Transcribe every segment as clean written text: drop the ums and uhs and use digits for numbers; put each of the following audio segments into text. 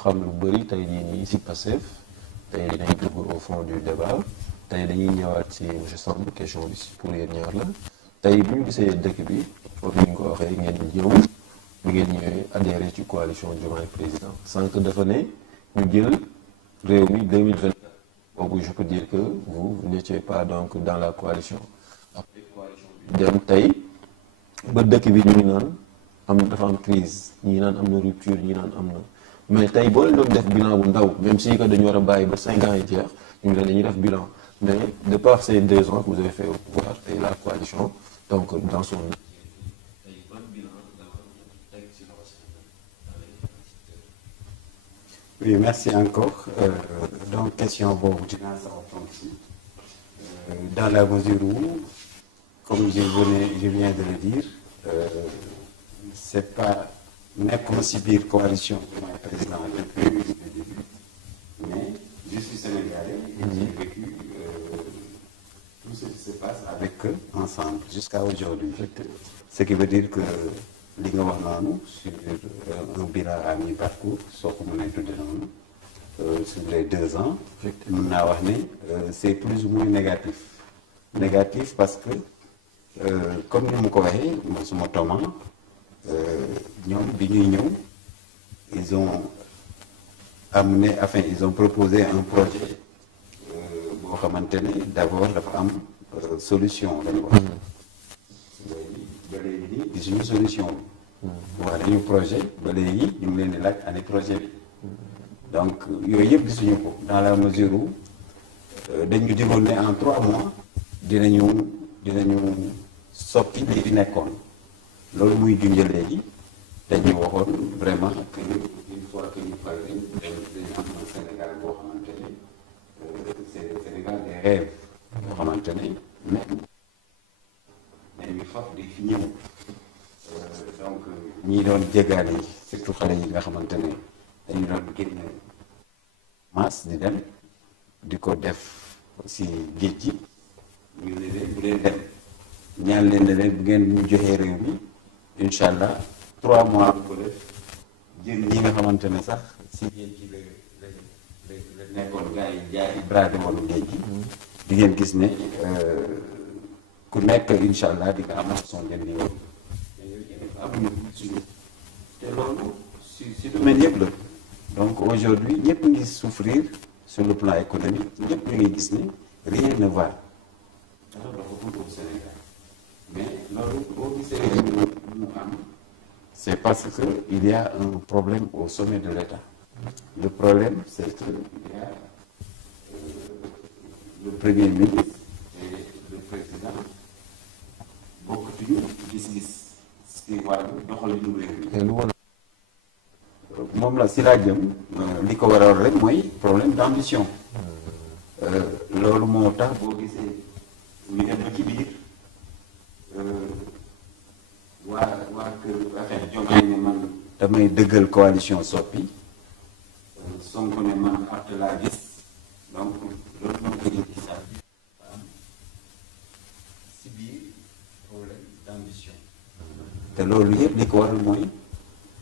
xam lu bëri tey jii nii si Pastef tey dañuy dugg au fond du débat tey dañuy ñëwaat si monsieur Samb question bi pour yéen ñaar la tey bu ñu gisee dëkk bi comme ni ñu ko waxee ngeen ñëw bi ngeen ñëwee adhéré ci coalition Diomaye président sànq dafa ne ñu jël réew mi 2024 boobu je peux dire que vous n'étiez pas donc dans la coalition après coalition bi dem tey ba dëkk bi ñu ngi naan dafa am crise ñii naan am na rupture ñii naan am na mais tey boo leen doon def bilan bu ndaw même si que dañu war a bàyyi ba 5 ans yi jeex ñu leen dañuy def bilan mais de par ces 2 ans que vous avez fait au pouvoir et la coalition donc dans son oui merci encore donc question boobu dinaa sax tontu dans la mesure où comme je viens de le dire c'est pas nekkuma si biir coalition mooy président depuis le début mais je suis sénégalais et j'ai vécu tout ce qui se passe avec eux ensemble jusqu'à aujourd'hui ce qui veut dire que li nga wax noonu sur un bilan à mi-parcours soo ko mënee tudde noonu sur les 2 ans mën naa wax ne c'est plus ou moins négatif parce que comme ni mu ko waxee mo suma toma ñoom bi ñuy ñëw ils ont proposé un projet boo xamante ne d'abord dafa am solution lañu wax ba léegi nii gisuñu solution bi wax nañu projet ba léegi ñu ngi leen di laaj année projet bi donc yooyu yëpp gisuñu ko dans la mesure où dañu digoon ne en 3 mois dinañu soppi li fi nekkoon loolu muy junj léegi dañuy waxoon vraiment que une fois que ñu pare dañu am un Sénégal boo xamante ne c'est le Sénégal des rêves boo xamante ne même dañuy faf di fi ñëw donc ñi doon jégaane yi surtout xale yi nga xamante ne dañu doon génn masse di dem di ko def si géej gi ñu ne leen bu leen dem ñaan leen ne leen bu ngeen ñu joxee réew mi incha allah 3 mois bu ko def jën ñi nga xamante ne sax si géej gi la nekkoon gars yi jaay bradé woon géej gi di ngeen gis ne ku nekk incha allah di nga am son jën ni woon amuñu suñu te loolu si domaine yëpp la donc aujourd'hui ñëpp ngi souffrir sur le plan économique ñëpp ñu ngi gis ne rien ne va dafa dafa au Sénégal mais loolu boo gisee mu am c'est parce que il y a un problème au sommet de l'État. Le problème c'est que il y a le premier ministre et le président bokkatuñu gis-gis si wàllu doxalinu réew mi moom la si laa jëm li ko waral rek mooy problème d'ambition loolu moo tax boo gisee ñu dem ba ci biir waa kër affaire Diomaye ne man damay dëggal coalition Soppi Sonko ne man apte laa gis donc loolu moo ko indi sax si biir problème d'ambition te loolu yëpp li ko waral mooy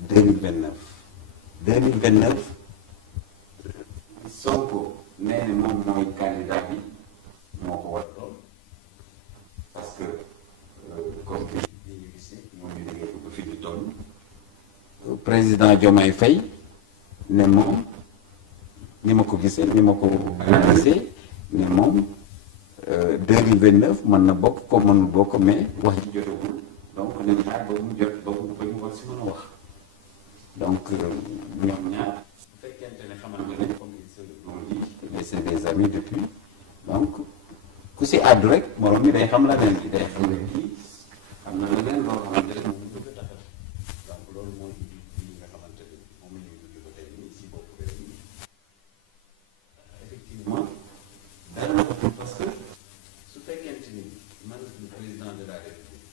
2029 Sonko nee na moom mooy candidat bi moo ko war doon parce que comme bi ñu gisee moom ñu déggee ko fi ñu toll président Diomaye Faye ne moom ni ma ko gisee ne moom 2029 mën na bokk ko mënul bokk mais wax ji jotewul donc nañu xaar ba mu jot ba ñu war si mën a wax donc ñoom ñaar bu fekkente ne xamante ne comme ils se l'ont dit mais c'est des amis depuis donc ku si àddu rek morom mi day xam la leen di day xam ne kii am na leneen loo xamante ne moom bëgg a taxal donc loolu mooy indi li nga xamante ne moom la ñuy dund ba tey nii si bopp réew mi effectivement dara la ko parce que su fekkente ni man le président de la République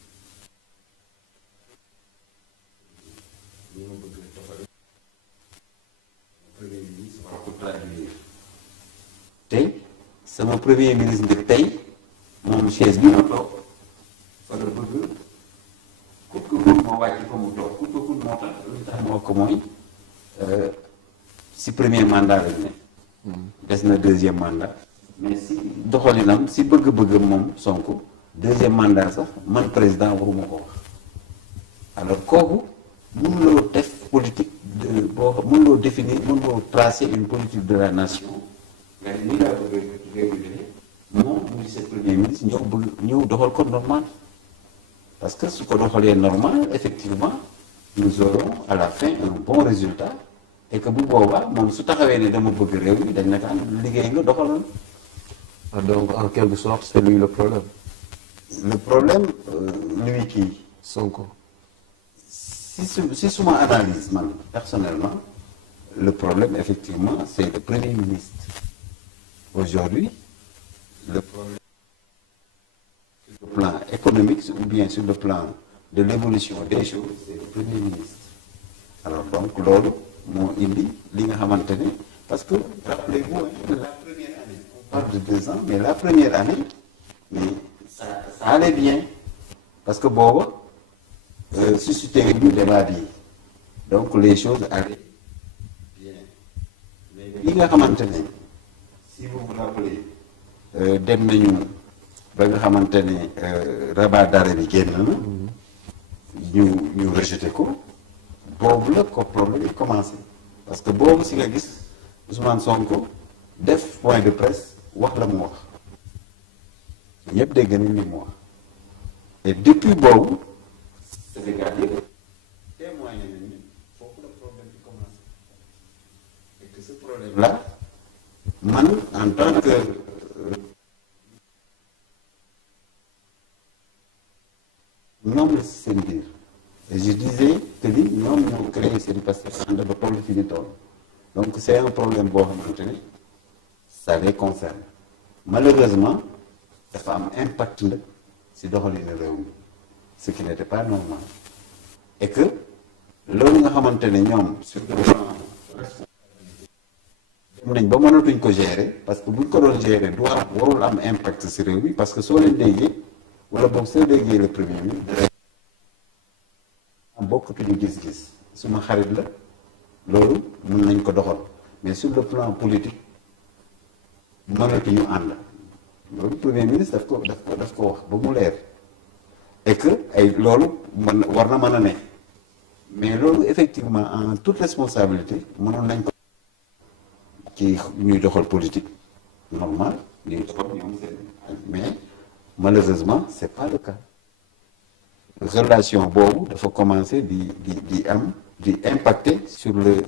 li ma bëgg a doxale premier ministre war ko traduire tey sama premier ministre bi tey moom chaise bi ma toog fa la bëgg kut ko kut moo wàcc fa mu toog kut ko kut moo tax li tax moo ko mooy si premier mandat lañ ne. des na deuxième mandat. mais si doxalinam si bëgg-bëggam moom Sonko deuxième mandat sax man président waruma ko wax alors kooku mënuloo def politique boo mënuloo définir mënuloo tracer une politique de la nation mais ni laa bëgg réguler moom muy seen premier ministre ñëw doxal ko normal parce que su ko doxalee normal effectivement nous aurons à la fin un bon résultat et que bu boobaa moom su taxawee ne dama bëgg réew mi dañ nakaan liggéey nga doxaloon. Donc en quelque sorte c'est lui le problème. Le problème lui kii Sonko. si suma analyse man personnellement le problème effectivement c'est le premier ministre aujourd'hui le problème sur le plan économique ou bien sur le plan de l'évolution des choses c'est le premier ministre alors donc loolu moo indi li nga xamante ne parce que rappelez-vous la première année on parle de 2 ans mais la première année mais ça allait bien parce que booba suscité ñu débat bi donc les choses allaient bien mais li nga xamante ne si vous vous rappelez dem nañu ba nga xamante ne rabat d'arrêt bi génn na ñu rejeté ko boobu la ko problème yi commencé parce que boobu si nga gis Ousmane Sonko def point de presse wax la mu wax ñëpp dégg nañ li mu wax et depuis boobu Sénégal yëpp témoigné nañu foofu la problème bi commencé et que ce problème là man en tant que ñoom la si seen biir et je disais que ni ñoom ñoo créé seen Pastef ànd ba toll fi ñu toll donc c'est un problème boo xamante ne ça les concerne malheureusement dafa am impact nag si doxalinu réew mi ce qui n'était pas normal et que loolu nga xamante ne ñoom sur le plan dem nañ ba mënatuñ ko gérer parce que buñ ko doon gérer du am warul am impact si réew mi parce que soo leen déggee wala boog soo déggee le premier ministre bokkatuñu gis-gis suma xarit la loolu mën nañ ko doxal mais sur le plan politique mënatuñu ànd loolu premier ministre daf ko wax ba mu leer et que ay loolu war na mën a ne mais loolu effectivement en toute responsabilité mënoon nañ ko ci ñuy doxal politique normal ñuy doxal ñoom seen mais malheureusement c'est pas le cas relation boobu dafa commencer di impacter sur le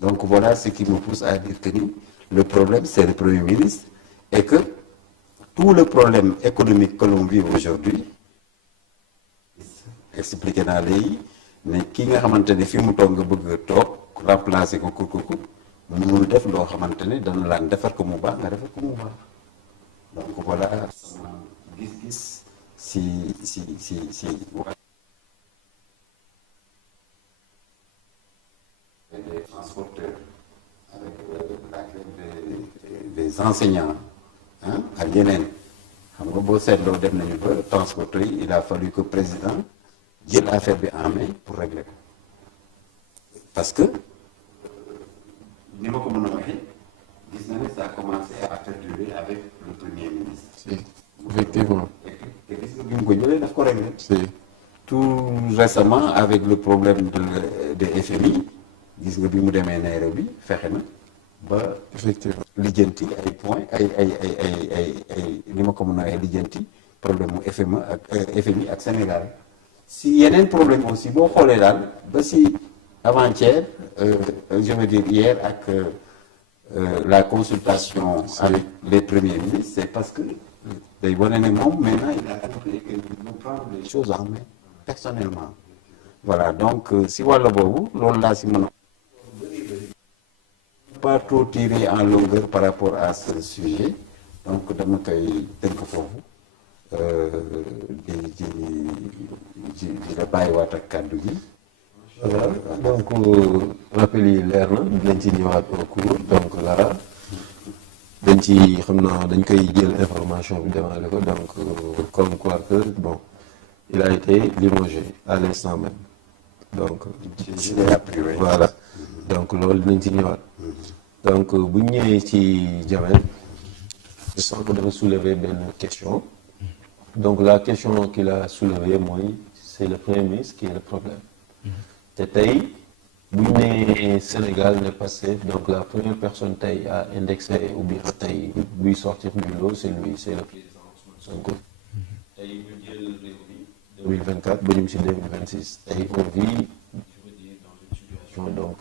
donc voilà ce qui me pousse à dire que ni le problème c'est le premier ministre et que tout le problème économique que l'on vit aujourd'hui expliqué naa léegi ne ki nga xamante ne fi mu toog nga bëgg a toog remplacer ko kurkuku mënul def loo xamante ne dana laan defar ko mu baax nga defar ko mu baax donc voilà sama gis-gis si des transporteurs avec la grève des enseignants ak yeneen xam nga boo seetloo dem nañu ba transporteurs yi il a fallu que président jël affaire bi en main pour régler ko parce que ni ma ko mën a waxee gis na ne ça a commencé à perdurer avec le premier ministre. Si, effectivement. te gis nga bi mu ko jëlee daf ko régler. Si. Tout récemment avec le problème de FMI gis nga bi mu demee Nairobi fexe na ba. Effectivement. lijjanti ay points ay ni ma ko mën a waxee lijjanti problème mu FMI ak Sénégal si yeneen problème aussi boo xoolee daal ba si avant-hier je veux dire hier ak la consultation avec les premiers ministres c'est parce que day wane ne moom maintenant il a compris que nous prendre les choses en main personnellement voilà donc si wàll boobu loolu laa si mën a pas trop tirer en longueur par rapport à ce sujet donc dama koy tënk foofu di la bàyyiwaat ak kàddu gi. Voilà donc rappel yi leer na dinañ ci ñëwaat au cours donc là dañ ci xam naa dañ koy jël information bi démarré ko donc comme quoi que bon il a été limogé à l'instant même donc ci la privé. voilà donc loolu dinañ ci ñëwaat. donc bu ñu ñëwee ci Jamel je sens que dafa soulever benn question. donc la question qu'il a soulevée mooy c'est le premier ministre qui est le problème. te tey bu ñu nee Sénégal ne Pastef donc la première personne tey à indexer ou bien tey buy sortir du lot c'est lui, c'est le président Ousmane Sonko. tey ñu jël réew mi 2024 ba ñu ci 2026 tey on vit je veux dire dans une situation donc